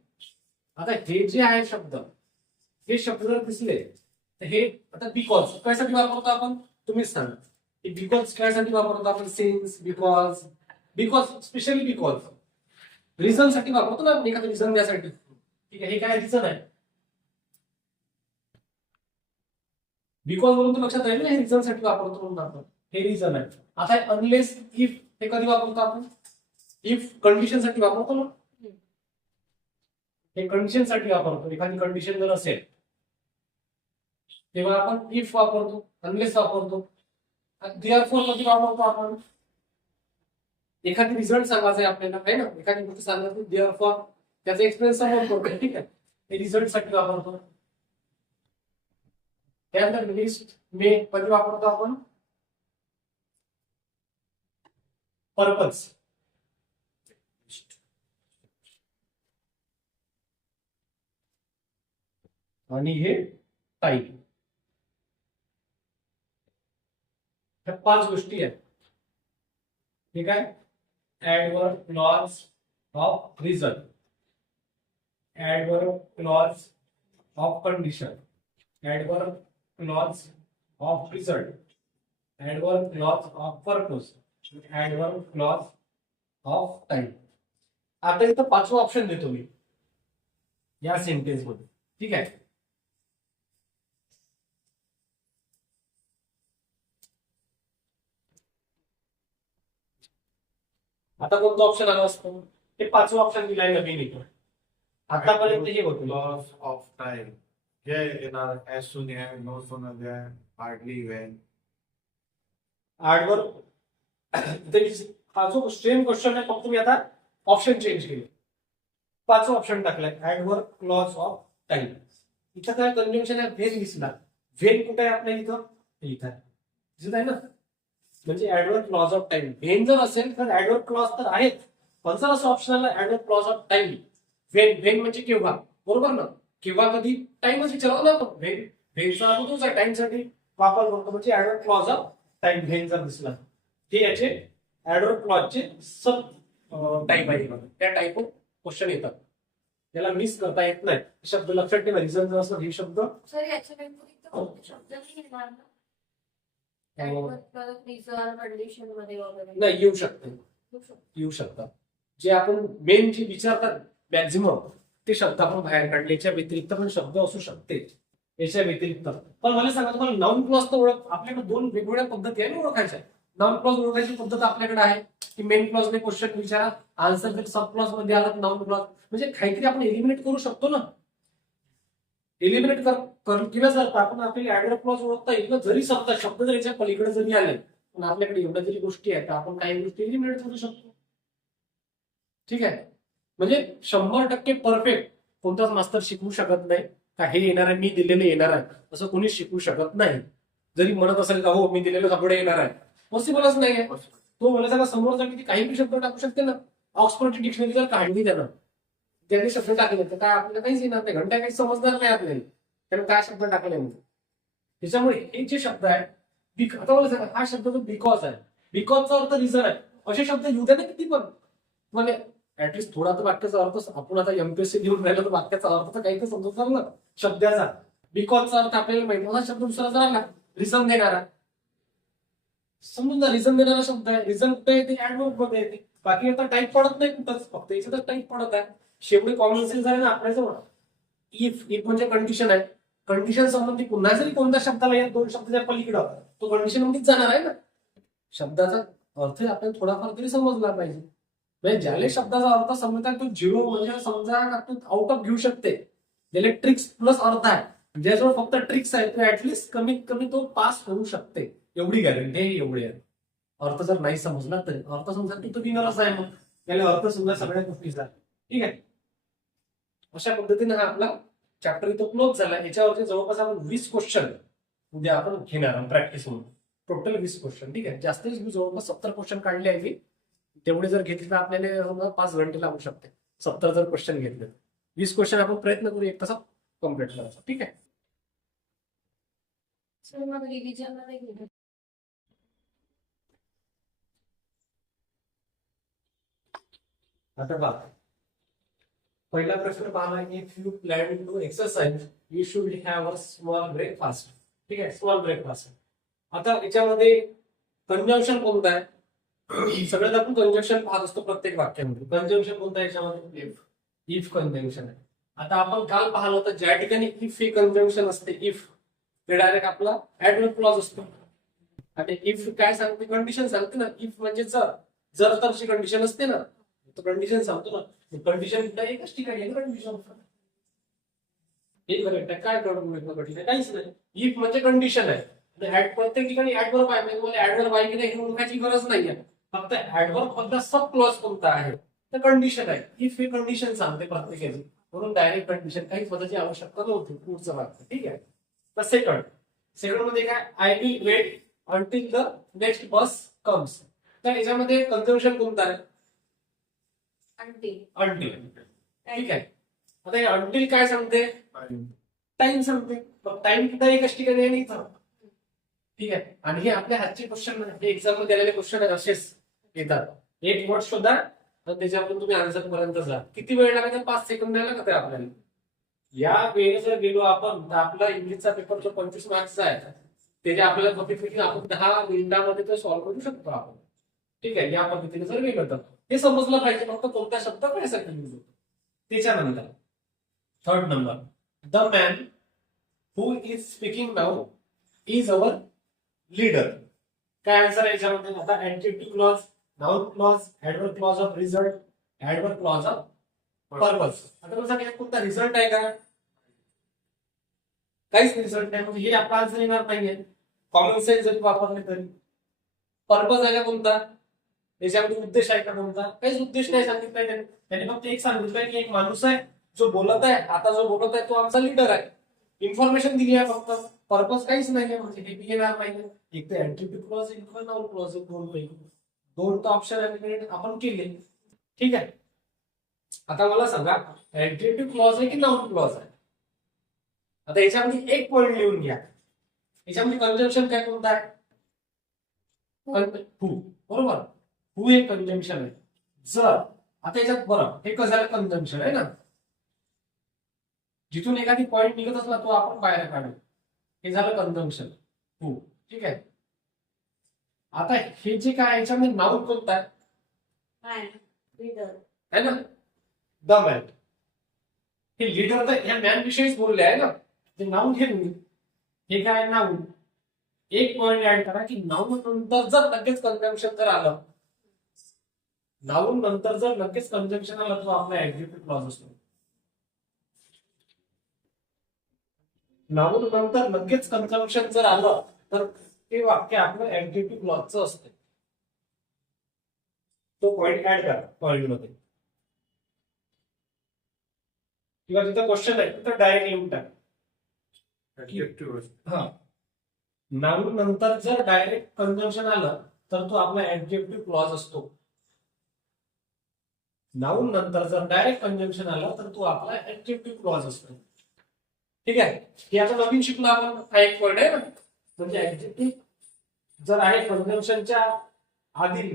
आता हे जे आहे शब्द, हे शब्द जर दिसले तर हे आता बिकॉज कशासाठी वापरतो आपण, तुम्हीच सांगा. बिकॉज कशासाठी वापरतो आपण, since, because specially because reason साठी वापरतो ना आपण, एखादं रिझन द्यासाठी. ठीक आहे. हे काय रिझन आहे, बिकॉज म्हणून तर लक्षात राहील ना, हे रिझन साठी वापरतो म्हणून आपण. हे रिझन आहे. आता अनलेस, इफ हे कधी वापरतो आपण, इफ कंडिशन साठी वापरतो ना. हे कंडिशन साठी वापरतो. एखादी कंडिशन जर असेल तेव्हा आपण इफ वापरतो, अनलेस वापरतो. देअरफॉर मध्ये वापरतो आपण. एखादी रिझल्ट सांगायचं आहे आपल्याला, आहे ना, एखादी गोष्ट सांगायची देअरफॉर, त्याचा एक्सपिरियन्स समोर करतो. ठीक आहे. हे रिझल्ट साठी वापरतो. त्यानंतर लिस्ट, मे कधी वापरतो आपण, पर्पज. आणि हे टाईम. ह्या 5 गोष्टी आहेत. ठीक आहे. Adverb clause of reason, adverb clause of condition, adverb clause of result, adverb clause of purpose, adverb clause of time. आता इथं 5वं ऑप्शन देतो मी या सेंटेन्स मध्ये. ठीक आहे. आता कोणतं ऑप्शन आलं असतं, ते 5वं ऑप्शन दिलाय नवीन इथं. आतापर्यंत हे होतं लॉस ऑफ टाइम हे येणार ऍज सून आहे, नो सून आहे, हार्डली वेन. ऍडवर्ब हा जो सेम क्वेश्चन आहे, फक्त मी आता ऑप्शन चेंज केले. 5वं ऑप्शन टाकलंय ऍडवर्ब क्लॉज ऑफ टाइम. इथं काय कंजंक्शन आहे, व्हेन दिसला. व्हेन कुठे आहे आपल्या इथं, इथं आहे. दिसत आहे ना. म्हणजे adverb clause of time. When जर असेल तर ऍडवर्ब क्लॉज तर आहेत, पण जर असं optional adverb clause of time. When म्हणजे केव्हा, बरोबर ना. केव्हा कधी टाइमच विचारतो ना आपण. व्हेनचा अर्थ तोच आहे, टाइम साठी वापर करतो. म्हणजे adverb clause of time when जर दिसला, हे याचे ऍडवर्ब क्लॉजचे सब टाईप आहे. त्या टाईप क्वेश्चन येतात, त्याला मिस करता येत नाही. शब्द लक्षात ठेवा. रिझन जर असं हे शब्द सर याच्या व्यतिरिक्त कोणते शब्द नाही येणार ना, रिझन कंडिशन मध्ये वगैरे नाही येऊ शकते, येऊ शकतात. जे आपण मेन जे विचारतात मॅक्झिमम ते शब्द आपण बाहेर काढले. याच्या व्यतिरिक्त पण शब्द असू शकते, याच्या व्यतिरिक्त. पण मला सांगा, तुम्हाला नाउन क्लॉज तर ओळख, आपल्याकडे 2 वेगवेगळ्या पद्धती आहे ओळखायच्या. नाउन क्लॉज ओळखायची पद्धत आपल्याकडे आहे की मेन क्लॉजने क्वेश्चन विचारा, आन्सर जर सब क्लॉज मध्ये आला तर नाउन क्लॉज. म्हणजे काहीतरी आपण एलिमिनेट करू शकतो ना. एलिमिनेट केलं जर आपण आपल्याला ऍडवर्ब क्लॉज ओळखता येईल ना. जरी शब्द जर याच्या पलीकडे जरी आले, पण आपल्याकडे एवढ्या जरी गोष्टी आहेत, तर आपण काही गोष्टी एलिमिनेट करू शकतो. ठीक आहे. म्हणजे 100% परफेक्ट कोणताच मास्टर शिकवू शकत नाही का हे येणार आहे, मी दिलेलं येणार आहे, असं कोणी शिकवू शकत नाही. जरी म्हणत असेल का हो मी दिलेलं सगळं येणार आहे, पॉसिबलच नाहीये. तो मला सांगा समोरचा किती काही शब्द टाकू शकते ना. ऑक्सफर्डची डिक्शनरी जर काढली त्यानं, त्यांनी शब्द टाकले तर काय आपल्याला काहीच येणार नाही, घंटा काही समजणार नाही आपल्याला त्यानं काय शब्द टाकले. त्याच्यामुळे हे जे शब्द आहे, आता मला सांगा हा शब्द जो बिकॉज आहे, बिकॉजचा अर्थ रिझन आहे. असे शब्द येऊ द्या ना किती पण, म्हणजे ऍटलीस्ट थोडा तर वाक्याचा अर्थ, आपण आता एमपीएससी घेऊन राहिलो तर वाक्याचा अर्थ तर काही तर समजणार ना शब्दाचा. बिकॉजचा अर्थ आपल्याला माहिती, मला शब्द दुसरा जर आला रिझन देणारा, समजून जा रिझन देणारा शब्द आहे. रिझन कुठे येते, ऍडवर्ब मध्ये येते. बाकी आता टाईप पडत नाही कुठंच, फक्त याच्यातच टाईप पडत आहे. शेवटी कॉमन सेन्स आहे ना आपल्याजवळ. इफ म्हणजे कंडिशन आहे. कंडिशन संबंधी पुन्हा जरी कोणत्या शब्दाला या दोन शब्दाच्या पलीकडं, तो कंडिशन मध्येच जाणार आहे ना. शब्दाचा अर्थ आपल्याला थोडाफार तरी समजला पाहिजे. म्हणजे ज्याला शब्दाचा अर्थ समजता तो झिरो म्हणजे समजा तू आउट ऑफ घेऊ शकते, ज्याला ट्रिक्स प्लस अर्थ आहे, ज्याजवळ फक्त ट्रिक्स आहे तो ऍटलीस्ट कमीत कमी तो पास होऊ शकते, एवढी गॅरंटी आहे. एवढी आहे. अर्थ जर नाही समजला तरी अर्थ समजा तू तर विनरच आहे. मग त्याला अर्थ समजा सगळ्या गोष्टीचा. ठीक आहे. अशा पद्धतीने हा आपला चॅप्टर इथं क्लोज झाला. याच्यावरती जवळपास आपण 20 क्वेश्चन उद्या आपण घेणार प्रॅक्टिस म्हणून. Total 20 question. ठीक आहे. जास्तीत जवळपास 70 क्वेश्चन काढले आहे मी. तेवढे जर घेतले तर आपल्याला 5 घंटे लागू शकते. 70 जर क्वेश्चन घेतले, 20 क्वेश्चन आपण प्रयत्न करू एक तासात कम्प्लीट करायचा. ठीक आहे. सर मग रिव्हिजन मध्ये घेऊ. आता बघा, पहिला प्रश्न पाहला, if you plan to exercise you should have a small breakfast. ठीक आहे. Small breakfast. आता याच्यामध्ये कंजंक्शन कोणतं आहे? सगळ्यात आपण कंजंक्शन पाहत असतो प्रत्येक वाक्यामध्ये. कंजंक्शन कोणतं आहे याच्यामध्ये? इफ. इफ कंजंक्शन आहे. आता आपण काल पाहिलं होतं ज्या ठिकाणी इफ हे कंजंक्शन असते, इफ ते डायरेक्ट आपला ऍडवर्ब क्लॉज असतो. आणि इफ काय सांगते? कंडिशन सांगते ना. इफ म्हणजे जर तरची कंडिशन असते ना, तर कंडिशन सांगतो ना. कंडिशन एकच ठिकाणी कंडिशन काय करून काहीच नाही. इफ म्हणजे कंडिशन आहे. प्रत्येक ठिकाणी ऍडवर्ब आहे. म्हणजे मला ऍडवर्ब आहे की नाही हे ओळखायची गरज नाहीये. फक्त ऍडवर्ब मधला सब क्लॉज कोणता आहे तर कंडिशन आहे. इफ हे कंडिशन सांगते प्रत्येकाची, म्हणून डायरेक्ट कंडिशन काही पदाची आवश्यकता नव्हती. पुढचं वाक्य. ठीक आहे. तर सेकंड मध्ये काय? I will wait until the next bus comes. तर याच्यामध्ये कंजंक्शन कोणतं आहे? अंटिल. ठीक आहे. आता हे अंटिल काय सांगते? टाइम सांगते. मग टाइम कुठे एकच ठिकाणी आहे इथं. ठीक आहे. आणि हे आपल्या हातचे क्वेश्चन, एक्झाम मध्ये आलेले क्वेश्चन आहे, असेच येतात. एक वर्ड शोधा आणि त्याच्यावरून तुम्ही आन्सर पर्यंत जा. किती वेळ लागायचा? 5 सेकंद लागला का आपल्याला. या वेळेस जर गेलो आपण तर आपला इंग्लिशचा पेपर जो 25 मार्क्सचा आहे त्याच्या आपल्याला पद्धतीने आपण 10 मिनिटांमध्ये तो सॉल्व्ह करू शकतो आपण. ठीक आहे. या पद्धतीने जर गेलो तर हे समजलं पाहिजे फक्त कोणत्या शब्द कशासाठी यूज होतो. त्याच्यानंतर third number, the man who is speaking now is our leader. काय आन्सर आहे याच्यामध्ये? आता adjective clause, noun clause, adverb clause of result, adverb clause of purpose. आता मला सांगा कोणता रिझल्ट आहे का? काहीच रिझल्ट नाही. म्हणजे हे आपला आन्सर येणार नाहीये कॉमन सेन्स जरी वापरले तरी. पर्पज आहे का कोणता? याच्यामध्ये उद्देश आहे का कोणता? काहीच उद्देश नाही सांगितलाय त्याने. त्याने फक्त एक सांगितलंय की एक माणूस आहे जो बोलत आहे, आता जो बोलत आहे तो आमचा लीडर आहे. इन्फॉर्मेशन दिली आहे फक्त. पर्पज काहीच नाही. म्हणजे हे येणार नाही. एक तर ऍडजेक्टिव्ह क्लॉज आहे किंवा नाउन क्लॉज आहे. दोन तर ऑप्शन आपण केले. ठीक आहे. आता मला सांगा ऍडजेक्टिव्ह क्लॉज आहे की नाउन क्लॉज आहे? आता याच्यामध्ये एक पॉइंट लिहून घ्या. याच्यामध्ये कंजंक्शन काय कोणता आहे? हू. बरोबर. हू हे कंजंक्शन आहे. जर आता याच्यात बरं हे कसं झालं? कंजंक्शन आहे ना. जिथून एखादी पॉइंट निघत असला तो आपण बाहेर काढू. हे झालं कंजंक्शन हू. ठीक आहे. आता हे जे काय याच्यामध्ये नाउन कोणता आहे? है ना. The man. हे लीडर तर ह्या मॅन विषयीच बोलले आहे ना. ते नाउन हे काय नाउन. एक पॉइंट ऍड करा की नाउन नंतर जर लगेच कंजंक्शन जर आलं, नाउन नंतर जर लगेच कंजंक्शन आलं तो आपला ऍडजेक्टिव्ह क्लॉज असतो. नाउन नंतर लगेच कंजंक्शन जर आलं तर ते वाक्य आपलं ऍडजेक्टिव्ह क्लॉजचं असते. तो पॉइंट ऍड करा पॉइंट मध्ये किंवा तिथं क्वेश्चन आहे तिथं डायरेक्ट लिहून टाका. हा. नाउन नंतर जर डायरेक्ट कंजंक्शन आलं तर तो आपला ऍडजेक्टिव्ह क्लॉज असतो. नाउन नंतर जर डायरेक्ट कंजंक्शन आलं तर तो आपला ऍडजेक्टिव्ह क्लॉज असतो. ठीक आहे. हे आता नवीन शिकलो आपण. हा एक पॉइंट आहे ना. म्हणजे ऍडजेक्टिव्ह जर आहे कंजंक्शनच्या आधी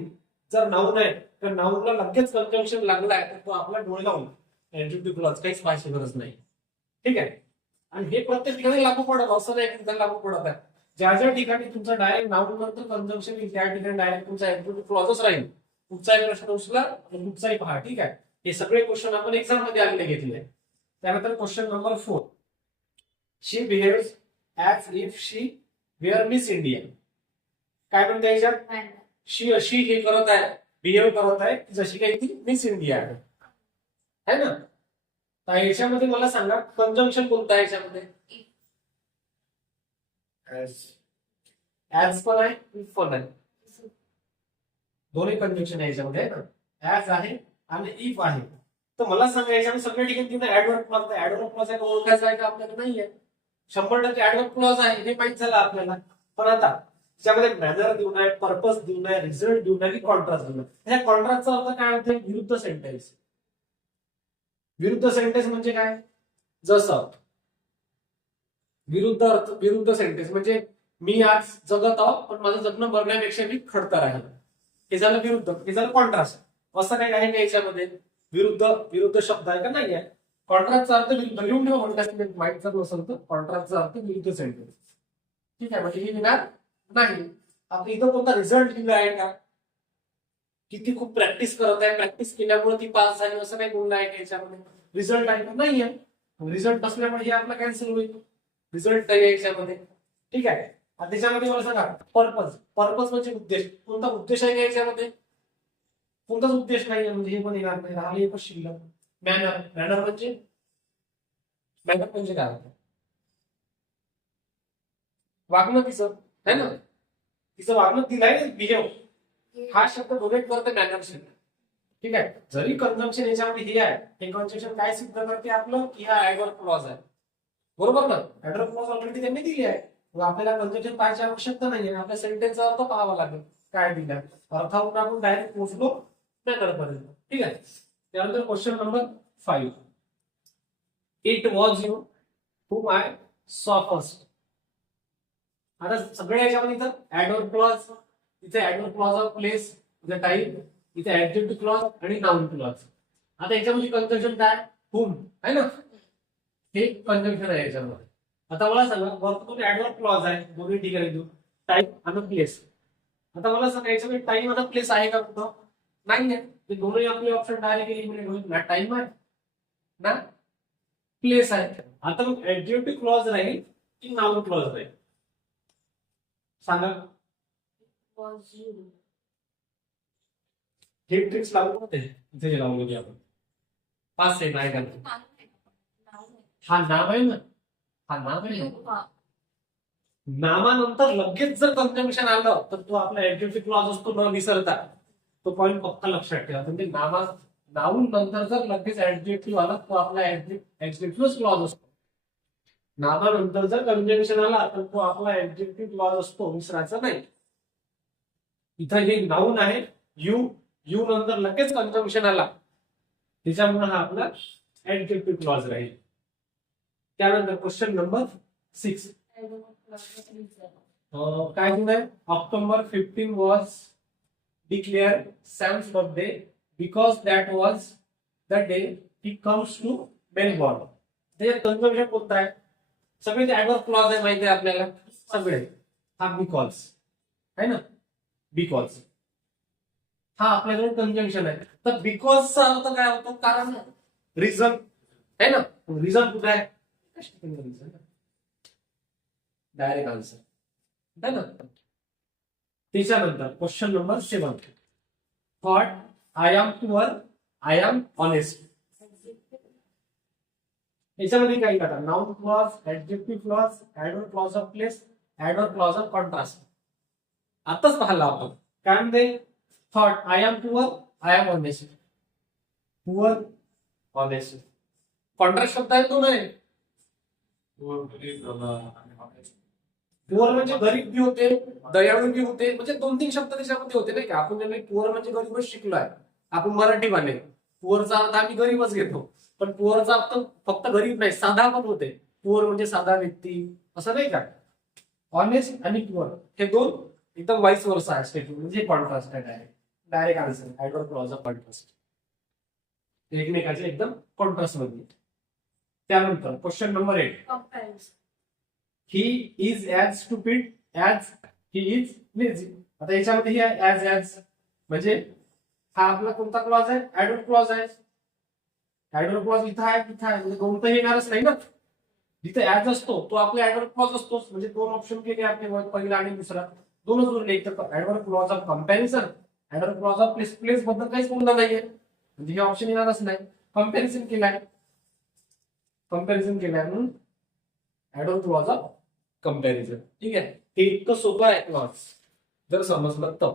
जर नाऊन आहे तर नाऊनला लगेच कंजंक्शन लागलाय तर तो आपला डोळे लावून ऍडजेक्टिव्ह क्लॉज काहीच पाहायची गरज नाही. ठीक आहे. आणि हे प्रत्येक ठिकाणी लागू पडत असं नाही की लागू पडत आहे. ज्या ज्या ठिकाणी तुमचं डायरेक्ट नाऊन नंतर कंजंक्शन येईल त्या ठिकाणी डायरेक्ट तुमचा ऍडजेक्टिव्ह क्लॉजच राहील. कुठचाही प्रश्न उचला आणि कुठचाही पहा. ठीक आहे. हे सगळे क्वेश्चन आपण एक्झाम मध्ये आलेले घेतले. त्यानंतर question number 4. She behaves as if she were miss India. काय म्हणते याच्यात? शी अशी हे करत आहे, बिहेव करत आहे जशी काही ती मिस इंडिया आहे ना. तर याच्यामध्ये मला सांगा कंजंक्शन कोणतं आहे याच्यामध्ये? ऍज पण आहे, इफ पण आहे. दोन्ही कंजंक्शन आहे याच्यामध्ये ना. ऍज आहे आणि इफ आहे. तर मला सांगा याच्यामध्ये सगळ्या ठिकाणी तिने ऍडवर्ब क्लॉज आहे. ऍडवर्ब क्लॉज आहे का ओळखायचा आहे का आपल्याला? नाहीये. 100% ऍडवर्ब क्लॉज आहे हे माहित झालं आपल्याला. पण आता त्याच्यामध्ये मॅनर देऊन आहे, पर्पज देऊन आहे, रिझल्ट देऊन आहे की कॉन्ट्रास्ट देऊन आहे. ह्या कॉन्ट्रास्टचा अर्थ काय होते? विरुद्ध सेंटेन्स. विरुद्ध सेंटेन्स म्हणजे काय? जसं विरुद्ध अर्थ, विरुद्ध सेंटेन्स म्हणजे मी आज जगत आहो पण माझं जगणं मरण्यापेक्षा मी खडतर आहे. हे झालं विरुद्ध, हे झालं कॉन्ट्रास्ट. असं काही आहे का याच्यामध्ये? विरुद्ध विरुद्ध शब्द आहे का? नाही आहे. कॉन्ट्रास्टचा अर्थ विरुद्ध. लिहून ठेवा म्हणतात माहित जर नसेल तर कॉन्ट्रास्टचा अर्थ विरुद्ध सेंटेन्स. ठीक आहे. म्हणजे हे लिहिणार नाही. आता इथं कोणता रिझल्ट लिहिला आहे का? किती खूप प्रॅक्टिस करत आहे, प्रॅक्टिस केल्यामुळे ती पास झाली असं काही बोलणं आहे का याच्यामध्ये? रिझल्ट आहे का? नाही आहे. रिझल्ट नसल्यामुळे हे आपला कॅन्सल होईल. रिझल्ट नाही आहे याच्यामध्ये. ठीक आहे. आता त्याच्यामध्ये मला सांगा पर्पज. पर्पज म्हणजे उद्देश. कोणता उद्देश आहे का याच्यामध्ये? कोणताच उद्देश नाही आहे म्हणजे हे पण येणार नाही. राहिले एकच शिल्लक. मॅनर. मॅनर म्हणजे मॅनर म्हणजे काय? वागणं तिचं है ना. तिचं वागणं दिलंय ना, बिहेव. हा शब्द डोनेट करते मॅनरशी. ठीक आहे. जरी कंजंक्शन याच्यामध्ये हे आहे, हे कंजंक्शन काय सिद्ध करते आपलं की हा ऍडवर्ब क्लॉज आहे. बरोबर ना. ऍडवर्ब क्लॉज ऑलरेडी त्यांनी दिली आहे. आपल्याला कंजंक्शन पाहायची आवश्यकता नाहीये. आपल्या सेंटेन्सचा अर्थ पाहावा लागेल काय दिला. अर्थावरून आपण डायरेक्ट पोहोचलो मॅनर पर्यंत. ठीक आहे. त्यानंतर question number 5. It was you whom I saw first. आता सगळ्या याच्यामध्ये इथं ऍडवर्ब क्लॉज, इथे ऍडवर्ब क्लॉज ऑफ प्लेस, इथे टाइम, इथे ऍडजेक्टिव्ह क्लॉज आणि नाउन क्लॉज. आता याच्यामध्ये कंजंक्शन काय? हुम आहे ना. हे कंजंक्शन आहे याच्यामध्ये. आता मला सांगा वरतून ऍडवर्ब क्लॉज आहे दोन्ही ठिकाणी देऊ, टाइम आणि प्लेस. आता मला सांगा याच्यामध्ये टाइम आणि प्लेस आहे का कुठं? नाही आहे. ते दोन्ही आपले ऑप्शन डायरेक्ट एलिमिनेट होईल. ना टाइम आहे ना प्लेस आहे. आता मग ऍडजेक्टिव्ह क्लॉज राहील की नाउन क्लॉज राहील? सांगा. हे ट्रिक्स लागू होते इथे लावून घ्या आपण 5 सेकंड आहे का? हा नाम आहे ना. हा नाम आहे ना. नामानंतर लगेच जर कंजंक्शन आलं तर तो आपला ऍडजेक्टिव्ह क्लॉज असतो न विसरता. तो पॉईंट पक्का लक्षात ठेवा. म्हणजे नाऊन नंतर जर लगेच ऍडजेक्टिव्ह आला तो आपला ऍडजेक्टिव्ह क्लॉज असतो. नामानंतर जर कंजंक्शन आला तर तो आपला ऍडजेक्टिव्ह क्लॉज असतो, विसरायचा नाही. इथं हे नाऊन आहे यू, यू नंतर लगेच कंजंक्शन आला त्याच्यामुळे हा आपला ऍडजेक्टिव्ह क्लॉज राहील. त्यानंतर क्वेश्चन नंबर 6. काय दिलंय? October 15 was declare Sam's birthday because that was the day he comes to Melbourne. त्याच्यात कंजंक्शन कोणतं आहे? सगळे ते ऍडवर्ब क्लॉज आहे माहिती आहे आपल्याला सगळे. हा बिकॉज आहे ना. बिकॉज हा आपल्याकडे कंजंक्शन आहे. तर बिकॉजचा अर्थ काय होतो? कारण. रिझन आहे ना. रिझन कुठे आहे? डायरेक्ट आन्सर आहे ना. त्याच्यानंतर question number 7. Thought I am poor, I am honest. याच्यामध्ये काही करा noun clause, adjective clause, adverb clause of place, adverb clause of contrast. आताच पाहिला आपण. काय म्हणते? Thought I am poor, I am honest. Poor, honest. Contrast शब्द आहे तो नाही. पुअर म्हणजे गरीब बी होते, दयाळू बी होते. म्हणजे 2-3 शब्द त्याच्यामध्ये होते नाही का. आपण ज्यावेळी पुअर म्हणजे गरीबच शिकलोय, आपण मराठी वाले. पुअरचा अर्थ आम्ही गरीबच घेतो. पण पुअरचा अर्थ फक्त गरीब नाही, साधा पण होते. पुअर म्हणजे साधा व्यक्ती असं नाही का. ऑनेस्ट आणि पुअर हे 2 एकदम वाईस वर्सा आहे स्टेटमेंट म्हणजे कॉन्ट्रास्ट आहे direct answer adverb clause of contrast एकमेकाचे एकदम कॉन्ट्रास्ट मध्ये. त्यानंतर question number 8 comparison. He is as stupid as he is lazy. आता याच्यामध्ये ही ॲज म्हणजे हा आपला कोणता क्लॉज आहे ऍडवर्ब क्लॉज आहे. ऍडवर्ब क्लॉज इथं आहे तिथं आहे म्हणजे दोन तर येणारच नाही ना. जिथे ऍज असतो तो आपला ऍडवर्ब क्लॉज असतोच म्हणजे दोन ऑप्शन केले आपले पहिला आणि दुसरा दोनच उरले. एक तर adverb clause of comparison adverb clause of place. Place बद्दल काहीच बोलणार नाहीये म्हणजे हे ऑप्शन येणारच नाही. कम्पॅरिझन केलाय म्हणून ऍडवर्ब क्लॉज ऑफ कम्पॅरिझन. ठीक आहे हे इतकं सोपं आहे क्लॉज जर समजलं तर.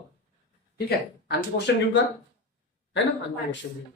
ठीक आहे आणखी क्वेश्चन घेऊ का है ना आणखी क्वेश्चन घेऊ.